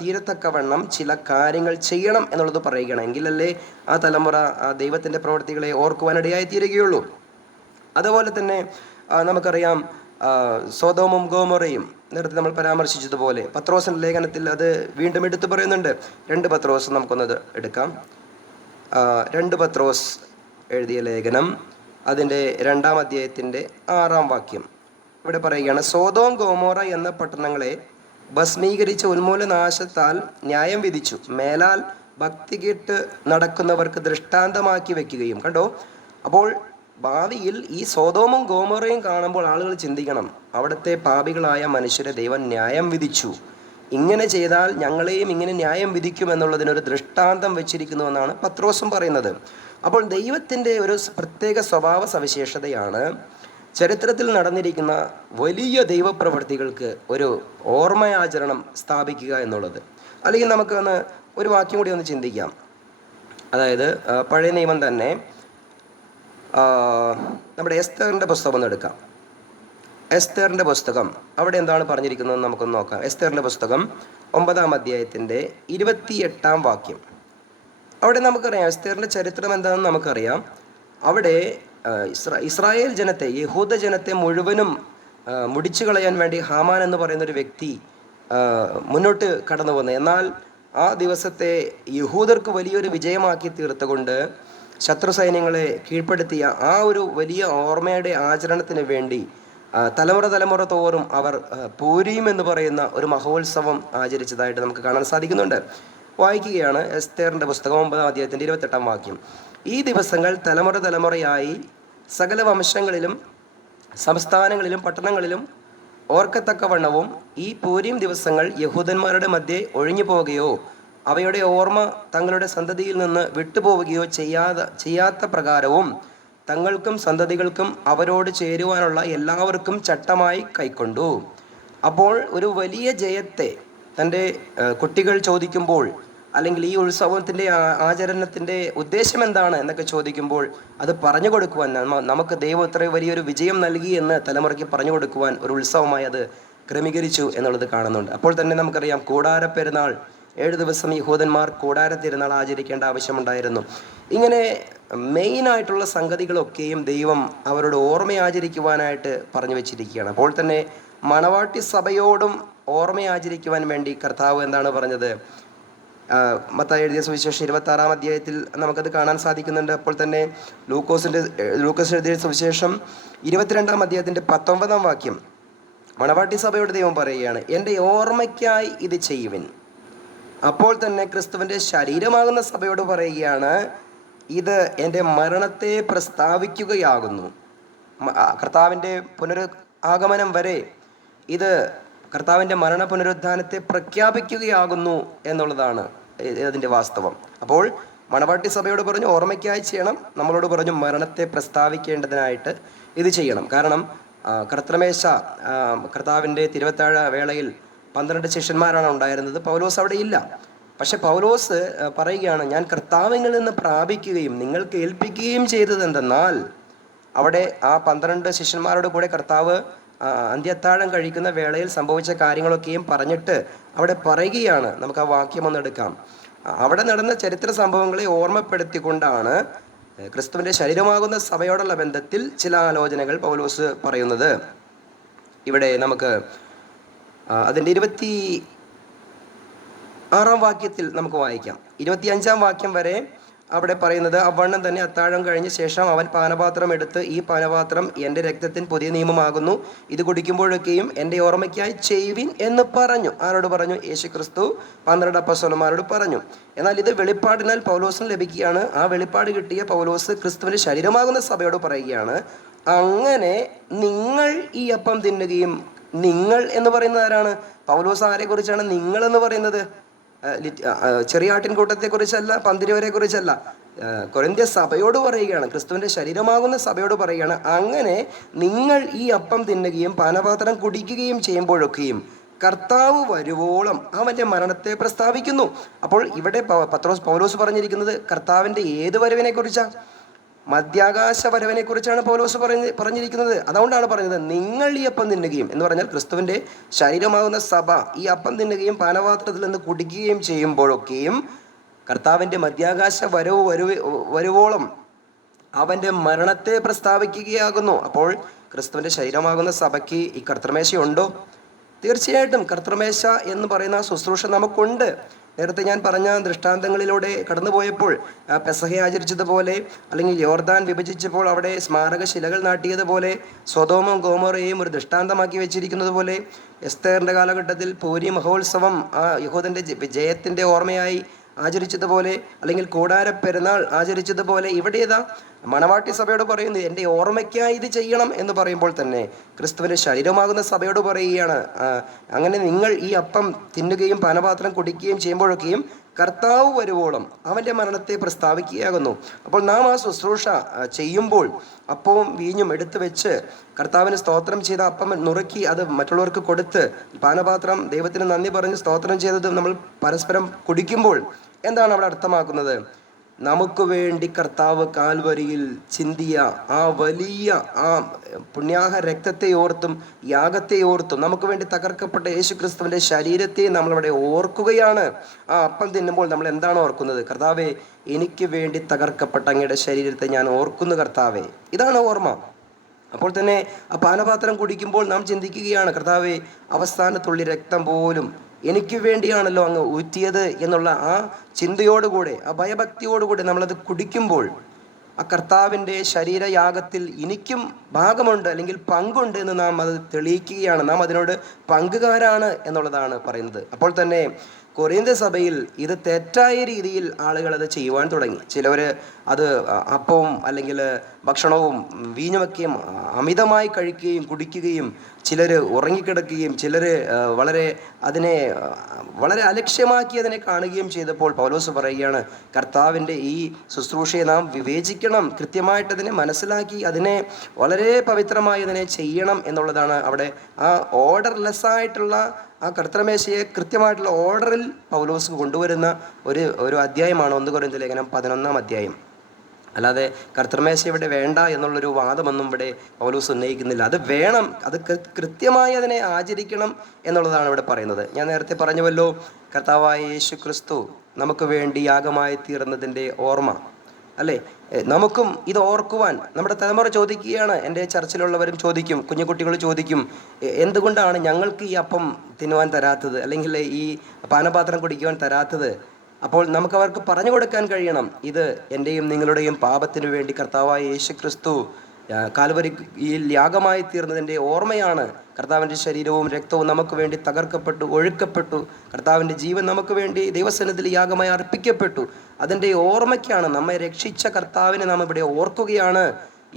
തീരത്തക്കവണ്ണം ചില കാര്യങ്ങൾ ചെയ്യണം എന്നുള്ളത് പറയുകയാണ്. എങ്കിലല്ലേ ആ തലമുറ ആ ദൈവത്തിൻ്റെ പ്രവൃത്തികളെ ഓർക്കുവാൻ ഇടയായി തീരുകയുള്ളൂ. അതുപോലെ തന്നെ നമുക്കറിയാം, സോദോമും ഗോമോറയും നേരത്തെ നമ്മൾ പരാമർശിച്ചതുപോലെ പത്രോസിൻ്റെ ലേഖനത്തിൽ അത് വീണ്ടും എടുത്തു പറയുന്നുണ്ട്. 2 പത്രോസ് നമുക്കൊന്നത് എടുക്കാം. 2 പത്രോസ് എഴുതിയ ലേഖനം അതിൻ്റെ 2-ാം അധ്യായത്തിൻ്റെ 6-ാം വാക്യം ഇവിടെ പറയുകയാണ്, സോദോം ഗോമോറ എന്ന പട്ടണങ്ങളെ ഭസ്മീകരിച്ച ഉന്മൂലനാശത്താൽ ന്യായം വിധിച്ചു, മേലാൽ ഭക്തി കെട്ട് നടക്കുന്നവർക്ക് ദൃഷ്ടാന്തമാക്കി വെക്കുകയും. കണ്ടോ? അപ്പോൾ ഭാവിയിൽ ഈ സോദോമും ഗോമോറയും കാണുമ്പോൾ ആളുകൾ ചിന്തിക്കണം, അവിടുത്തെ പാപികളായ മനുഷ്യരെ ദൈവം ന്യായം വിധിച്ചു, ഇങ്ങനെ ചെയ്താൽ ഞങ്ങളെയും ഇങ്ങനെ ന്യായം വിധിക്കുമെന്നുള്ളതിനൊരു ദൃഷ്ടാന്തം വെച്ചിരിക്കുന്നുവെന്നാണ് പത്രോസും പറയുന്നത്. അപ്പോൾ ദൈവത്തിൻ്റെ ഒരു പ്രത്യേക സ്വഭാവ സവിശേഷതയാണ് ചരിത്രത്തിൽ നടന്നിരിക്കുന്ന വലിയ ദൈവപ്രവൃത്തികൾക്ക് ഒരു ഓർമ്മയാചരണം സ്ഥാപിക്കുക എന്നുള്ളത്. അല്ലെങ്കിൽ നമുക്കൊന്ന് ഒരു വാക്യം കൂടി ഒന്ന് ചിന്തിക്കാം. അതായത് പഴയ നിയമം തന്നെ നമ്മുടെ എസ്തേറിൻ്റെ പുസ്തകം ഒന്ന് എടുക്കാം. എസ്തേറിൻ്റെ പുസ്തകം അവിടെ എന്താണ് പറഞ്ഞിരിക്കുന്നത് നമുക്കൊന്ന് നോക്കാം. എസ്തേറിൻ്റെ പുസ്തകം 9-ാം അധ്യായത്തിൻ്റെ 28-ാം വാക്യം. അവിടെ നമുക്കറിയാം എസ്തേറിൻ്റെ ചരിത്രം എന്താണെന്ന് നമുക്കറിയാം. അവിടെ ഇസ്രായേൽ ജനത്തെ, യഹൂദ ജനത്തെ മുഴുവനും മുടിച്ചു കളയാൻ വേണ്ടി ഹാമാൻ എന്ന് പറയുന്നൊരു വ്യക്തി മുന്നോട്ട് കടന്നു വന്നു. എന്നാൽ ആ ദിവസത്തെ യഹൂദർക്ക് വലിയൊരു വിജയമാക്കി തീർത്തുകൊണ്ട് ശത്രു സൈന്യങ്ങളെ കീഴ്പ്പെടുത്തിയ ആ ഒരു വലിയ ഓർമ്മയുടെ ആചരണത്തിന് വേണ്ടി തലമുറ തോറും അവർ പൂരീം എന്ന് പറയുന്ന ഒരു മഹോത്സവം ആചരിച്ചതായിട്ട് നമുക്ക് കാണാൻ സാധിക്കുന്നുണ്ട്. വായിക്കുകയാണ് എസ്തേറിൻ്റെ പുസ്തകം 9-ാം അധ്യായത്തിൻ്റെ 28-ാം വാക്യം. ഈ ദിവസങ്ങൾ തലമുറയായി സകല വംശങ്ങളിലും സംസ്ഥാനങ്ങളിലും പട്ടണങ്ങളിലും ഓർക്കത്തക്കവണ്ണവും ഈ പൂരീം ദിവസങ്ങൾ യഹൂദന്മാരുടെ മധ്യേ ഒഴിഞ്ഞു പോവുകയോ അവയുടെ ഓർമ്മ തങ്ങളുടെ സന്തതിയിൽ നിന്ന് വിട്ടുപോവുകയോ ചെയ്യാത്ത പ്രകാരവും തങ്ങൾക്കും സന്തതികൾക്കും അവരോട് ചേരുവാനുള്ള എല്ലാവർക്കും ചട്ടമായി കൈക്കൊണ്ടു. അപ്പോൾ ഒരു വലിയ ജയത്തെ തൻ്റെ കുട്ടികൾ ചോദിക്കുമ്പോൾ, അല്ലെങ്കിൽ ഈ ഉത്സവത്തിൻ്റെ ആചരണത്തിൻ്റെ ഉദ്ദേശം എന്താണ് എന്നൊക്കെ ചോദിക്കുമ്പോൾ അത് പറഞ്ഞു കൊടുക്കുവാൻ, നമുക്ക് ദൈവം ഇത്ര വലിയൊരു വിജയം നൽകി എന്ന് തലമുറയ്ക്ക് പറഞ്ഞു കൊടുക്കുവാൻ ഒരു ഉത്സവമായി അത് ക്രമീകരിച്ചു എന്നുള്ളത് കാണുന്നുണ്ട്. അപ്പോൾ തന്നെ നമുക്കറിയാം കൂടാര പെരുന്നാൾ, 7 ദിവസം യഹൂദന്മാർ കൂടാര തിരുനാൾ ആചരിക്കേണ്ട ആവശ്യമുണ്ടായിരുന്നു. ഇങ്ങനെ മെയിനായിട്ടുള്ള സംഗതികളൊക്കെയും ദൈവം അവരുടെ ഓർമ്മയാചരിക്കുവാനായിട്ട് പറഞ്ഞു വെച്ചിരിക്കുകയാണ്. അപ്പോൾ തന്നെ മണവാട്ടി സഭയോടും ഓർമ്മയാചരിക്കുവാൻ വേണ്ടി കർത്താവ് എന്താണ് പറഞ്ഞത്? മത്തായി എഴുതിയ സുവിശേഷം 26-ാം അധ്യായത്തിൽ നമുക്കത് കാണാൻ സാധിക്കുന്നുണ്ട്. അപ്പോൾ തന്നെ ലൂക്കോസ് എഴുതിയ സുവിശേഷം 22-ാം അധ്യായത്തിൻ്റെ 19-ാം വാക്യം മണവാട്ടി സഭയോട് ദൈവം പറയുകയാണ്, എൻ്റെ ഓർമ്മയ്ക്കായി ഇത് ചെയ്യുവിൻ. അപ്പോൾ തന്നെ ക്രിസ്തുവിൻ്റെ ശരീരമാകുന്ന സഭയോട് പറയുകയാണ്, ഇത് എൻ്റെ മരണത്തെ പ്രസ്താവിക്കുകയാകുന്നു. കർത്താവിൻ്റെ ആഗമനം വരെ ഇത് കർത്താവിൻ്റെ മരണ പുനരുദ്ധാനത്തെ പ്രഖ്യാപിക്കുകയാകുന്നു എന്നുള്ളതാണ് അതിൻ്റെ വാസ്തവം. അപ്പോൾ മണവാട്ടി സഭയോട് പറഞ്ഞു ഓർമ്മയ്ക്കായി ചെയ്യണം, നമ്മളോട് പറഞ്ഞു മരണത്തെ പ്രസ്താവിക്കേണ്ടതിനായിട്ട് ഇത് ചെയ്യണം. കാരണം കർത്തൃമേശ, കർത്താവിൻ്റെ തിരുവത്താഴ വേളയിൽ 12 ശിഷ്യന്മാരാണ് ഉണ്ടായിരുന്നത്. പൗലോസ് അവിടെ ഇല്ല. പക്ഷെ പൗലോസ് പറയുകയാണ്, ഞാൻ കർത്താവിൽ നിന്ന് പ്രാപിക്കുകയും നിങ്ങൾക്ക് ഏൽപ്പിക്കുകയും ചെയ്തത് എന്തെന്നാൽ, അവിടെ ആ 12 ശിഷ്യന്മാരോട് കൂടെ കർത്താവ് അന്ത്യത്താഴം കഴിക്കുന്ന വേളയിൽ സംഭവിച്ച കാര്യങ്ങളൊക്കെയും പറഞ്ഞിട്ട് അവിടെ പറയുകയാണ്. നമുക്ക് ആ വാക്യം ഒന്നെടുക്കാം. അവിടെ നടന്ന ചരിത്ര സംഭവങ്ങളെ ഓർമ്മപ്പെടുത്തിക്കൊണ്ടാണ് ക്രിസ്തുവിൻ്റെ ശരീരമാകുന്ന സഭയോടുള്ള ബന്ധത്തിൽ ചില ആലോചനകൾ പൗലോസ് പറയുന്നത്. ഇവിടെ നമുക്ക് അതിൻ്റെ 26-ാം വാക്യത്തിൽ നമുക്ക് വായിക്കാം. 25-ാം വാക്യം വരെ അവിടെ പറയുന്നത്, അവണ്ണം തന്നെ അത്താഴം കഴിഞ്ഞ ശേഷം അവൻ പാനപാത്രം എടുത്ത്, ഈ പാനപാത്രം എൻ്റെ രക്തത്തിൻ പുതിയ നിയമമാകുന്നു, ഇത് കുടിക്കുമ്പോഴൊക്കെയും എൻ്റെ ഓർമ്മയ്ക്കായി ചെയ്യുവിൻ എന്ന് പറഞ്ഞു. ആരോട് പറഞ്ഞു? യേശുക്രിസ്തു 12 അപ്പോസ്തലന്മാരോട് പറഞ്ഞു. എന്നാൽ ഇത് വെളിപ്പാടിനാൽ പൗലോസിന് ലഭിക്കുകയാണ്. ആ വെളിപ്പാട് കിട്ടിയ പൗലോസ് ക്രിസ്തുവിൻ്റെ ശരീരമാകുന്ന സഭയോട് പറയുകയാണ്, അങ്ങനെ നിങ്ങൾ ഈ അപ്പം തിന്നുകയും, നിങ്ങൾ എന്ന് പറയുന്നത് ആരാണ്? പൗലോസ് ആരെ കുറിച്ചാണ് നിങ്ങൾ എന്ന് പറയുന്നത്? ചെറിയ ആട്ടിൻകൂട്ടത്തെ കുറിച്ചല്ല, പന്തിരുവരെ കുറിച്ചല്ല, കൊരിന്ത്യ സഭയോട് പറയുകയാണ്, ക്രിസ്തുവിൻ്റെ ശരീരമാകുന്ന സഭയോട് പറയുകയാണ്, അങ്ങനെ നിങ്ങൾ ഈ അപ്പം തിന്നുകയും പാനപാത്രം കുടിക്കുകയും ചെയ്യുമ്പോഴൊക്കെയും കർത്താവ് വരുവോളം അവൻ്റെ മരണത്തെ പ്രസ്താവിക്കുന്നു. അപ്പോൾ ഇവിടെ പൗലോസ് പറഞ്ഞിരിക്കുന്നത് കർത്താവിൻ്റെ ഏത് വരവിനെ കുറിച്ചാണ്? മധ്യാകാശ വരവിനെ കുറിച്ചാണ് പൗലോസ് പറഞ്ഞിരിക്കുന്നത്. അതുകൊണ്ടാണ് പറഞ്ഞത് നിങ്ങൾ ഈ അപ്പം തിന്നുകയും എന്ന് പറഞ്ഞാൽ ക്രിസ്തുവിൻ്റെ ശരീരമാകുന്ന സഭ ഈ അപ്പം തിന്നുകയും പാനപാത്രത്തിൽ നിന്ന് കുടിക്കുകയും ചെയ്യുമ്പോഴൊക്കെയും കർത്താവിൻ്റെ മധ്യാകാശ വരുവോളം അവൻ്റെ മരണത്തെ പ്രസ്താവിക്കുകയാകുന്നു. അപ്പോൾ ക്രിസ്തുവിൻ്റെ ശരീരമാകുന്ന സഭയ്ക്ക് ഈ കർത്തൃമേശയുണ്ടോ? തീർച്ചയായിട്ടും കർത്തൃമേശ എന്ന് പറയുന്ന ശുശ്രൂഷ നമുക്കുണ്ട്. നേരത്തെ ഞാൻ പറഞ്ഞ ദൃഷ്ടാന്തങ്ങളിലൂടെ കടന്നുപോയപ്പോൾ പെസഹ ആചരിച്ചതുപോലെ, അല്ലെങ്കിൽ യോർദാൻ വിഭജിച്ചപ്പോൾ അവിടെ സ്മാരക ശിലകൾ നാട്ടിയതുപോലെ, സൊദോമും ഗോമോറയെയും ഒരു ദൃഷ്ടാന്തമാക്കി വെച്ചിരിക്കുന്നത് പോലെ, എസ്തേറിൻ്റെ കാലഘട്ടത്തിൽ പൂരി മഹോത്സവം ആ യഹൂദൻ്റെ ജയത്തിൻ്റെ ഓർമ്മയായി ആചരിച്ചതുപോലെ, അല്ലെങ്കിൽ കൂടാര പെരുന്നാൾ ആചരിച്ചതുപോലെ, ഇവിടെ ഏതാ മണവാട്ടി സഭയോട് പറയുന്നത് എൻ്റെ ഓർമ്മയ്ക്കായി ഇത് ചെയ്യണം എന്ന് പറയുമ്പോൾ തന്നെ ക്രിസ്തുവിൻ്റെ ശരീരമാകുന്ന സഭയോട് പറയുകയാണ്, അങ്ങനെ നിങ്ങൾ ഈ അപ്പം തിന്നുകയും പാനപാത്രം കുടിക്കുകയും ചെയ്യുമ്പോഴൊക്കെയും കർത്താവ് വരുവോളം അവൻ്റെ മരണത്തെ പ്രസ്താവിക്കുകയാകുന്നു. അപ്പോൾ നാം ആ ശുശ്രൂഷ ചെയ്യുമ്പോൾ അപ്പവും വീഞ്ഞും എടുത്തു വെച്ച് കർത്താവിന് സ്തോത്രം ചെയ്ത അപ്പം നുറുക്കി അത് മറ്റുള്ളവർക്ക് കൊടുത്ത് പാനപാത്രം ദൈവത്തിന് നന്ദി പറഞ്ഞ് സ്തോത്രം ചെയ്തത് നമ്മൾ പരസ്പരം കുടിക്കുമ്പോൾ എന്താണ് അവിടെ അർത്ഥമാക്കുന്നത്? നമുക്ക് വേണ്ടി കർത്താവ് കാൽവരിയിൽ ചിന്തിയ ആ വലിയ ആ പുണ്യാഹ രക്തത്തെ ഓർത്തും യാഗത്തെ ഓർത്തും നമുക്ക് വേണ്ടി തകർക്കപ്പെട്ട യേശു ക്രിസ്തുവിൻ്റെ ശരീരത്തെ നമ്മളവിടെ ഓർക്കുകയാണ്. ആ അപ്പം തിന്നുമ്പോൾ നമ്മൾ എന്താണ് ഓർക്കുന്നത്? കർത്താവേ, എനിക്ക് വേണ്ടി തകർക്കപ്പെട്ട അങ്ങയുടെ ശരീരത്തെ ഞാൻ ഓർക്കുന്നു കർത്താവേ. ഇതാണ് ഓർമ്മ. അപ്പോൾ തന്നെ ആ പാനപാത്രം കുടിക്കുമ്പോൾ നാം ചിന്തിക്കുകയാണ്, കർത്താവേ, അവസാനത്തുള്ളി രക്തം പോലും എനിക്ക് വേണ്ടിയാണല്ലോ അങ്ങ് ഊറ്റിയത് എന്നുള്ള ആ ചിന്തയോടുകൂടെ, ആ ഭയഭക്തിയോടുകൂടി നമ്മളത് കുടിക്കുമ്പോൾ ആ കർത്താവിൻ്റെ ശരീരയാഗത്തിൽ എനിക്കും ഭാഗമുണ്ട് അല്ലെങ്കിൽ പങ്കുണ്ട് എന്ന് നാം അത് തെളിയിക്കുകയാണ്. നാം അതിനോട് പങ്കുകാരാണ് എന്നുള്ളതാണ് പറയുന്നത്. അപ്പോൾ തന്നെ കൊറിന്ത്യ സഭയിൽ ഇത് തെറ്റായ രീതിയിൽ ആളുകൾ അത് ചെയ്യുവാൻ തുടങ്ങി. ചിലവർ അത് അപ്പവും അല്ലെങ്കിൽ ഭക്ഷണവും വീഞ്ഞുമൊക്കെയും അമിതമായി കഴിക്കുകയും കുടിക്കുകയും, ചിലർ ഉറങ്ങിക്കിടക്കുകയും, ചിലർ അതിനെ വളരെ അലക്ഷ്യമാക്കി അതിനെ കാണുകയും ചെയ്തപ്പോൾ പൗലോസ് പറയുകയാണ്, കർത്താവിൻ്റെ ഈ ശുശ്രൂഷയെ നാം വിവേചിക്കണം, കൃത്യമായിട്ട് അതിനെ മനസ്സിലാക്കി അതിനെ വളരെ പവിത്രമായി അതിനെ ചെയ്യണം എന്നുള്ളതാണ് അവിടെ ആ ഓർഡർലെസ്സായിട്ടുള്ള ആ കർത്തൃമേശയെ കൃത്യമായിട്ടുള്ള ഓർഡറിൽ പൗലോസ് കൊണ്ടുവരുന്ന ഒരു അധ്യായമാണ് 1 കൊരിന്ത്യർ ലേഖനം 11-ാം അധ്യായം. അല്ലാതെ കർത്തൃമേശ ഇവിടെ വേണ്ട എന്നുള്ളൊരു വാദമൊന്നും ഇവിടെ പൗലോസ് ഉന്നയിക്കുന്നില്ല. അത് വേണം, അത് കൃത്യമായി അതിനെ ആചരിക്കണം എന്നുള്ളതാണ് ഇവിടെ പറയുന്നത്. ഞാൻ നേരത്തെ പറഞ്ഞുവല്ലോ, കർത്താവായ യേശു ക്രിസ്തു നമുക്ക് വേണ്ടി യാഗമായി തീർന്നതിൻ്റെ ഓർമ്മ അല്ലേ? നമുക്കും ഇത് ഓർക്കുവാൻ നമ്മുടെ തലമുറ ചോദിക്കുകയാണ്. എൻ്റെ ചർച്ചിലുള്ളവരും ചോദിക്കും, കുഞ്ഞുകുട്ടികൾ ചോദിക്കും, എന്തുകൊണ്ടാണ് ഞങ്ങൾക്ക് ഈ അപ്പം തിന്നുവാൻ തരാത്തത്, അല്ലെങ്കിൽ ഈ പാനപാത്രം കുടിക്കുവാൻ തരാത്തത്? അപ്പോൾ നമുക്കവർക്ക് പറഞ്ഞു കൊടുക്കാൻ കഴിയണം, ഇത് എൻ്റെയും നിങ്ങളുടെയും പാപത്തിനു വേണ്ടി കർത്താവായ യേശു ക്രിസ്തു കാൽവരിയിൽ യാഗമായി തീർന്നതിൻ്റെ ഓർമ്മയാണ്. കർത്താവിൻ്റെ ശരീരവും രക്തവും നമുക്ക് വേണ്ടി തകർക്കപ്പെട്ടു, ഒഴുക്കപ്പെട്ടു. കർത്താവിൻ്റെ ജീവൻ നമുക്ക് വേണ്ടി ദൈവസന്നിധിയിൽ യാഗമായി അർപ്പിക്കപ്പെട്ടു. അതിൻ്റെ ഓർമ്മയ്ക്കാണ്, നമ്മെ രക്ഷിച്ച കർത്താവിനെ നാം ഇവിടെ ഓർക്കുകയാണ്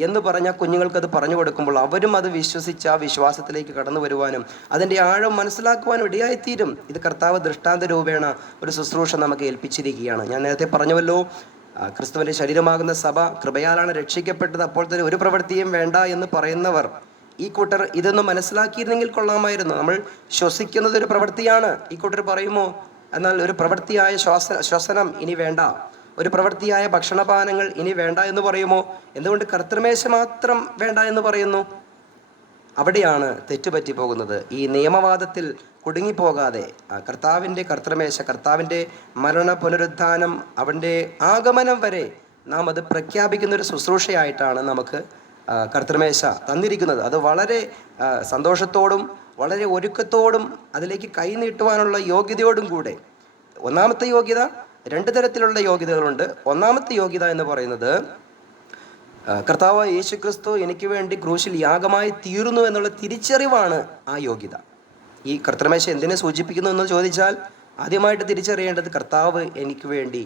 എന്ന് പറഞ്ഞ കുഞ്ഞുങ്ങൾക്കത് പറഞ്ഞു കൊടുക്കുമ്പോൾ അവരും അത് വിശ്വസിച്ച് ആ വിശ്വാസത്തിലേക്ക് കടന്നു വരുവാനും അതിൻ്റെ ആഴം മനസ്സിലാക്കുവാനും ഇടയായിത്തീരും. ഇത് കർത്താവ് ദൃഷ്ടാന്ത രൂപേണ ഒരു ശുശ്രൂഷ നമുക്ക് ഏൽപ്പിച്ചിരിക്കുകയാണ്. ഞാൻ നേരത്തെ പറഞ്ഞുവല്ലോ, ക്രിസ്തുവിൻ്റെ ശരീരമാകുന്ന സഭ കൃപയാലാണ് രക്ഷിക്കപ്പെട്ടത്. അപ്പോൾ തന്നെ ഒരു പ്രവൃത്തിയും വേണ്ട എന്ന് പറയുന്നവർ, ഈ കൂട്ടർ ഇതൊന്നും മനസ്സിലാക്കിയിരുന്നെങ്കിൽ കൊള്ളാമായിരുന്നു. നമ്മൾ ശ്വസിക്കുന്നത് ഒരു പ്രവൃത്തിയാണ്. ഈ കൂട്ടർ പറയുമോ, എന്നാൽ ഒരു പ്രവൃത്തിയായ ശ്വസനം ഇനി വേണ്ട, ഒരു പ്രവൃത്തിയായ ഭക്ഷണപാനങ്ങൾ ഇനി വേണ്ട എന്ന് പറയുമോ? എന്തുകൊണ്ട് കർത്തൃമേശ മാത്രം വേണ്ട എന്ന് പറയുന്നു? അവിടെയാണ് തെറ്റുപറ്റി പോകുന്നത്. ഈ നിയമവാദത്തിൽ കുടുങ്ങിപ്പോകാതെ കർത്താവിൻ്റെ കർത്തൃമേശ, കർത്താവിൻ്റെ മരണ പുനരുത്ഥാനം, അവൻ്റെ ആഗമനം വരെ നാം അത് പ്രഖ്യാപിക്കുന്ന ഒരു ശുശ്രൂഷയായിട്ടാണ് നമുക്ക് കർത്തൃമേശ തന്നിരിക്കുന്നത്. അത് വളരെ സന്തോഷത്തോടും വളരെ ഒരുക്കത്തോടും അതിലേക്ക് കൈനീട്ടുവാനുള്ള യോഗ്യതയോടും കൂടെ. ഒന്നാമത്തെ യോഗ്യത, 2 തരത്തിലുള്ള യോഗ്യതകളുണ്ട്. ഒന്നാമത്തെ യോഗ്യത എന്ന് പറയുന്നത്, കർത്താവ് യേശു ക്രിസ്തു എനിക്ക് വേണ്ടി ക്രൂശിൽ യാഗമായി തീർന്നു എന്നുള്ള തിരിച്ചറിവാണ് ആ യോഗ്യത. ഈ കർത്തൃമേശ എന്തിനെ സൂചിപ്പിക്കുന്നു എന്ന് ചോദിച്ചാൽ, ആദ്യമായിട്ട് തിരിച്ചറിയേണ്ടത് കർത്താവ് എനിക്ക് വേണ്ടി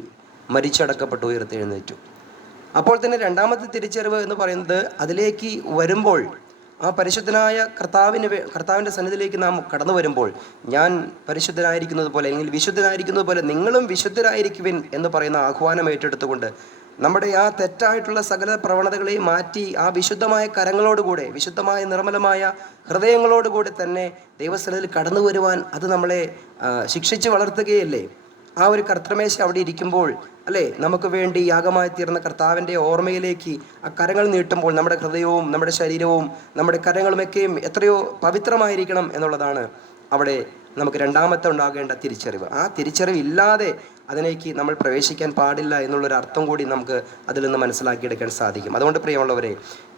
മരിച്ചടക്കപ്പെട്ടു, ഉയർത്തെഴുന്നേറ്റു. അപ്പോൾ തന്നെ രണ്ടാമത്തെ തിരിച്ചറിവ് എന്ന് പറയുന്നത്, അതിലേക്ക് വരുമ്പോൾ ആ പരിശുദ്ധനായ കർത്താവിൻ്റെ സന്നിധിയിലേക്ക് നാം കടന്നു വരുമ്പോൾ, ഞാൻ പരിശുദ്ധനായിരിക്കുന്നത് പോലെ അല്ലെങ്കിൽ വിശുദ്ധനായിരിക്കുന്നത് പോലെ നിങ്ങളും വിശുദ്ധരായിരിക്കുവിൻ എന്ന് പറയുന്ന ആഹ്വാനം ഏറ്റെടുത്തുകൊണ്ട് നമ്മുടെ ആ തെറ്റായിട്ടുള്ള സകല പ്രവണതകളെയും മാറ്റി ആ വിശുദ്ധമായ കരങ്ങളോടുകൂടെ, വിശുദ്ധമായ നിർമ്മലമായ ഹൃദയങ്ങളോടുകൂടി തന്നെ ദൈവസന്നിധിയിൽ കടന്നു വരുവാൻ അത് നമ്മളെ ശിക്ഷിച്ച് വളർത്തുകയല്ലേ? ആ ഒരു കർത്തൃമേശ അവിടെ ഇരിക്കുമ്പോൾ അല്ലേ, നമുക്ക് വേണ്ടി യാഗമായി തീർന്ന കർത്താവിൻ്റെ ഓർമ്മയിലേക്ക് ആ കരങ്ങൾ നീട്ടുമ്പോൾ നമ്മുടെ ഹൃദയവും നമ്മുടെ ശരീരവും നമ്മുടെ കരങ്ങളുമൊക്കെയും എത്രയോ പവിത്രമായിരിക്കണം എന്നുള്ളതാണ് അവിടെ നമുക്ക് രണ്ടാമത്തെ ഉണ്ടാകേണ്ട തിരിച്ചറിവ്. ആ തിരിച്ചറിവില്ലാതെ അതിലേക്ക് നമ്മൾ പ്രവേശിക്കാൻ പാടില്ല എന്നുള്ളൊരു അർത്ഥം കൂടി നമുക്ക് അതിൽ നിന്ന് മനസ്സിലാക്കിയെടുക്കാൻ സാധിക്കും. അതുകൊണ്ട് പ്രിയമുള്ളവരെ,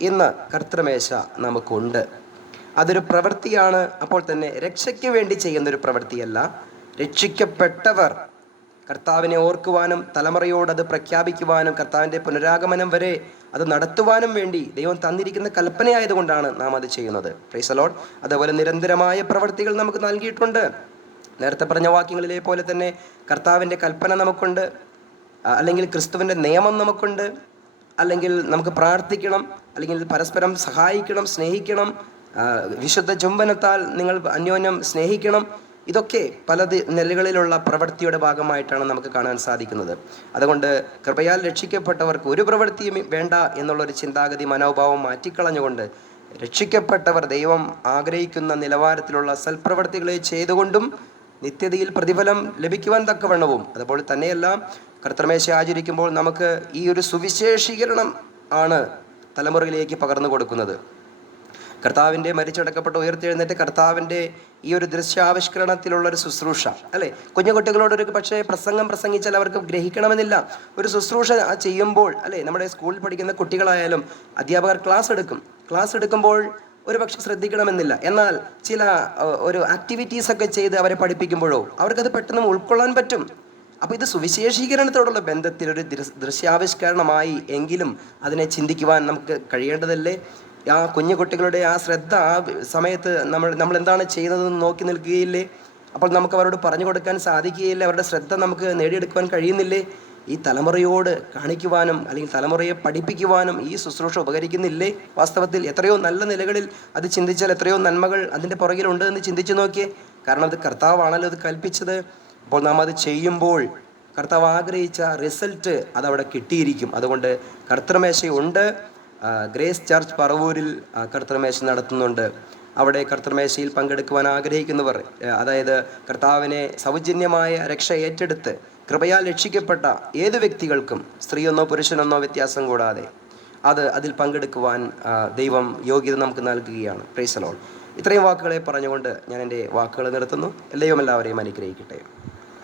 ഇന്ന് കർത്തൃമേശ നമുക്കുണ്ട്. അതൊരു പ്രവൃത്തിയാണ്. അപ്പോൾ തന്നെ രക്ഷയ്ക്ക് വേണ്ടി ചെയ്യുന്നൊരു പ്രവൃത്തിയല്ല. രക്ഷിക്കപ്പെട്ടവർ കർത്താവിനെ ഓർക്കുവാനും തലമുറയോട് അത് പ്രഖ്യാപിക്കുവാനും കർത്താവിൻ്റെ പുനരാഗമനം വരെ അത് നടത്തുവാനും വേണ്ടി ദൈവം തന്നിരിക്കുന്ന കൽപ്പനയായതുകൊണ്ടാണ് നാം അത് ചെയ്യുന്നത്. Praise the Lord. അതുപോലെ നിരന്തരമായ പ്രവൃത്തികൾ നമുക്ക് നൽകിയിട്ടുണ്ട്. നേരത്തെ പറഞ്ഞ വാക്യങ്ങളിലെ പോലെ തന്നെ കർത്താവിൻ്റെ കൽപ്പന നമുക്കുണ്ട്, അല്ലെങ്കിൽ ക്രിസ്തുവിൻ്റെ നിയമം നമുക്കുണ്ട്, അല്ലെങ്കിൽ നമുക്ക് പ്രാർത്ഥിക്കണം, അല്ലെങ്കിൽ പരസ്പരം സഹായിക്കണം, സ്നേഹിക്കണം, വിശുദ്ധ ചുംബനത്താൽ നിങ്ങൾ അന്യോന്യം സ്നേഹിക്കണം. ഇതൊക്കെ പല നിലകളിലുള്ള പ്രവൃത്തിയുടെ ഭാഗമായിട്ടാണ് നമുക്ക് കാണാൻ സാധിക്കുന്നത്. അതുകൊണ്ട് കൃപയാൽ രക്ഷിക്കപ്പെട്ടവർക്ക് ഒരു പ്രവൃത്തിയും വേണ്ട എന്നുള്ളൊരു ചിന്താഗതി മനോഭാവം മാറ്റിക്കളഞ്ഞുകൊണ്ട് രക്ഷിക്കപ്പെട്ടവർ ദൈവം ആഗ്രഹിക്കുന്ന നിലവാരത്തിലുള്ള സൽപ്രവൃത്തികളെ ചെയ്തുകൊണ്ടും നിത്യതയിൽ പ്രതിഫലം ലഭിക്കുവാൻ തക്കവണ്ണവും, അതുപോലെ തന്നെയല്ല കർത്തൃമേശ ആചരിക്കുമ്പോൾ നമുക്ക് ഈ ഒരു സുവിശേഷീകരണം ആണ് തലമുറയിലേക്ക് പകർന്നു കൊടുക്കുന്നത്. കർത്താവിൻ്റെ മരിച്ചടക്കപ്പെട്ട് ഉയർത്തെഴുന്നേറ്റ് കർത്താവിൻ്റെ ഈ ഒരു ദൃശ്യാവിഷ്കരണത്തിലുള്ളൊരു ശുശ്രൂഷ അല്ലേ. കുഞ്ഞു കുട്ടികളോടൊരു പക്ഷേ പ്രസംഗം പ്രസംഗിച്ചാൽ അവർക്ക് ഗ്രഹിക്കണമെന്നില്ല. ഒരു ശുശ്രൂഷ ചെയ്യുമ്പോൾ അല്ലേ, നമ്മുടെ സ്കൂളിൽ പഠിക്കുന്ന കുട്ടികളായാലും അധ്യാപകർ ക്ലാസ് എടുക്കുമ്പോൾ ഒരു പക്ഷെ ശ്രദ്ധിക്കണമെന്നില്ല. എന്നാൽ ചില ഒരു ആക്ടിവിറ്റീസൊക്കെ ചെയ്ത് അവരെ പഠിപ്പിക്കുമ്പോഴോ അവർക്കത് പെട്ടെന്ന് ഉൾക്കൊള്ളാൻ പറ്റും. അപ്പോൾ ഇത് സുവിശേഷീകരണത്തോടുള്ള ബന്ധത്തിൽ ഒരു ദൃശ്യാവിഷ്കരണമായി എങ്കിലും അതിനെ ചിന്തിക്കുവാൻ നമുക്ക് കഴിയേണ്ടതല്ലേ. ആ കുഞ്ഞു കുട്ടികളുടെ ആ ശ്രദ്ധ ആ സമയത്ത് നമ്മൾ എന്താണ് ചെയ്യുന്നതെന്ന് നോക്കി നിൽക്കുകയില്ലേ? അപ്പോൾ നമുക്ക് അവരോട് പറഞ്ഞു കൊടുക്കാൻ സാധിക്കുകയില്ലേ? അവരുടെ ശ്രദ്ധ നമുക്ക് നേടിയെടുക്കുവാൻ കഴിയുന്നില്ലേ? ഈ തലമുറയോട് കാണിക്കുവാനും അല്ലെങ്കിൽ തലമുറയെ പഠിപ്പിക്കുവാനും ഈ ശുശ്രൂഷ ഉപകരിക്കുന്നില്ലേ? വാസ്തവത്തിൽ എത്രയോ നല്ല നിലകളിൽ അത് ചിന്തിച്ചാൽ എത്രയോ നന്മകൾ അതിൻ്റെ പുറകിലുണ്ട് എന്ന് ചിന്തിച്ചു നോക്കിയേ. കാരണം അത് കർത്താവാണല്ലോ അത് കൽപ്പിച്ചത്. അപ്പോൾ നാം അത് ചെയ്യുമ്പോൾ കർത്താവ് ആഗ്രഹിച്ച റിസൾട്ട് അതവിടെ കിട്ടിയിരിക്കും. അതുകൊണ്ട് കർത്തൃമേശയുണ്ട്. ഗ്രേസ് ചർച്ച് പറവൂരിൽ കർത്തൃമേശ നടത്തുന്നുണ്ട്. അവിടെ കർത്തൃമേശയിൽ പങ്കെടുക്കുവാൻ ആഗ്രഹിക്കുന്നവർ, അതായത് കർത്താവിനെ സൗജന്യമായ രക്ഷ ഏറ്റെടുത്ത് കൃപയാൽ രക്ഷിക്കപ്പെട്ട ഏത് വ്യക്തികൾക്കും സ്ത്രീയെന്നോ പുരുഷനെന്നോ വ്യത്യാസം കൂടാതെ അതിൽ പങ്കെടുക്കുവാൻ ദൈവം യോഗ്യത നമുക്ക് നൽകുകയാണ്. Praise the Lord. ഇത്രയും വാക്കുകളെ പറഞ്ഞുകൊണ്ട് ഞാൻ എൻ്റെ വാക്കുകൾ നിർത്തുന്നു. എല്ലാവരെയും അനുഗ്രഹിക്കട്ടെ.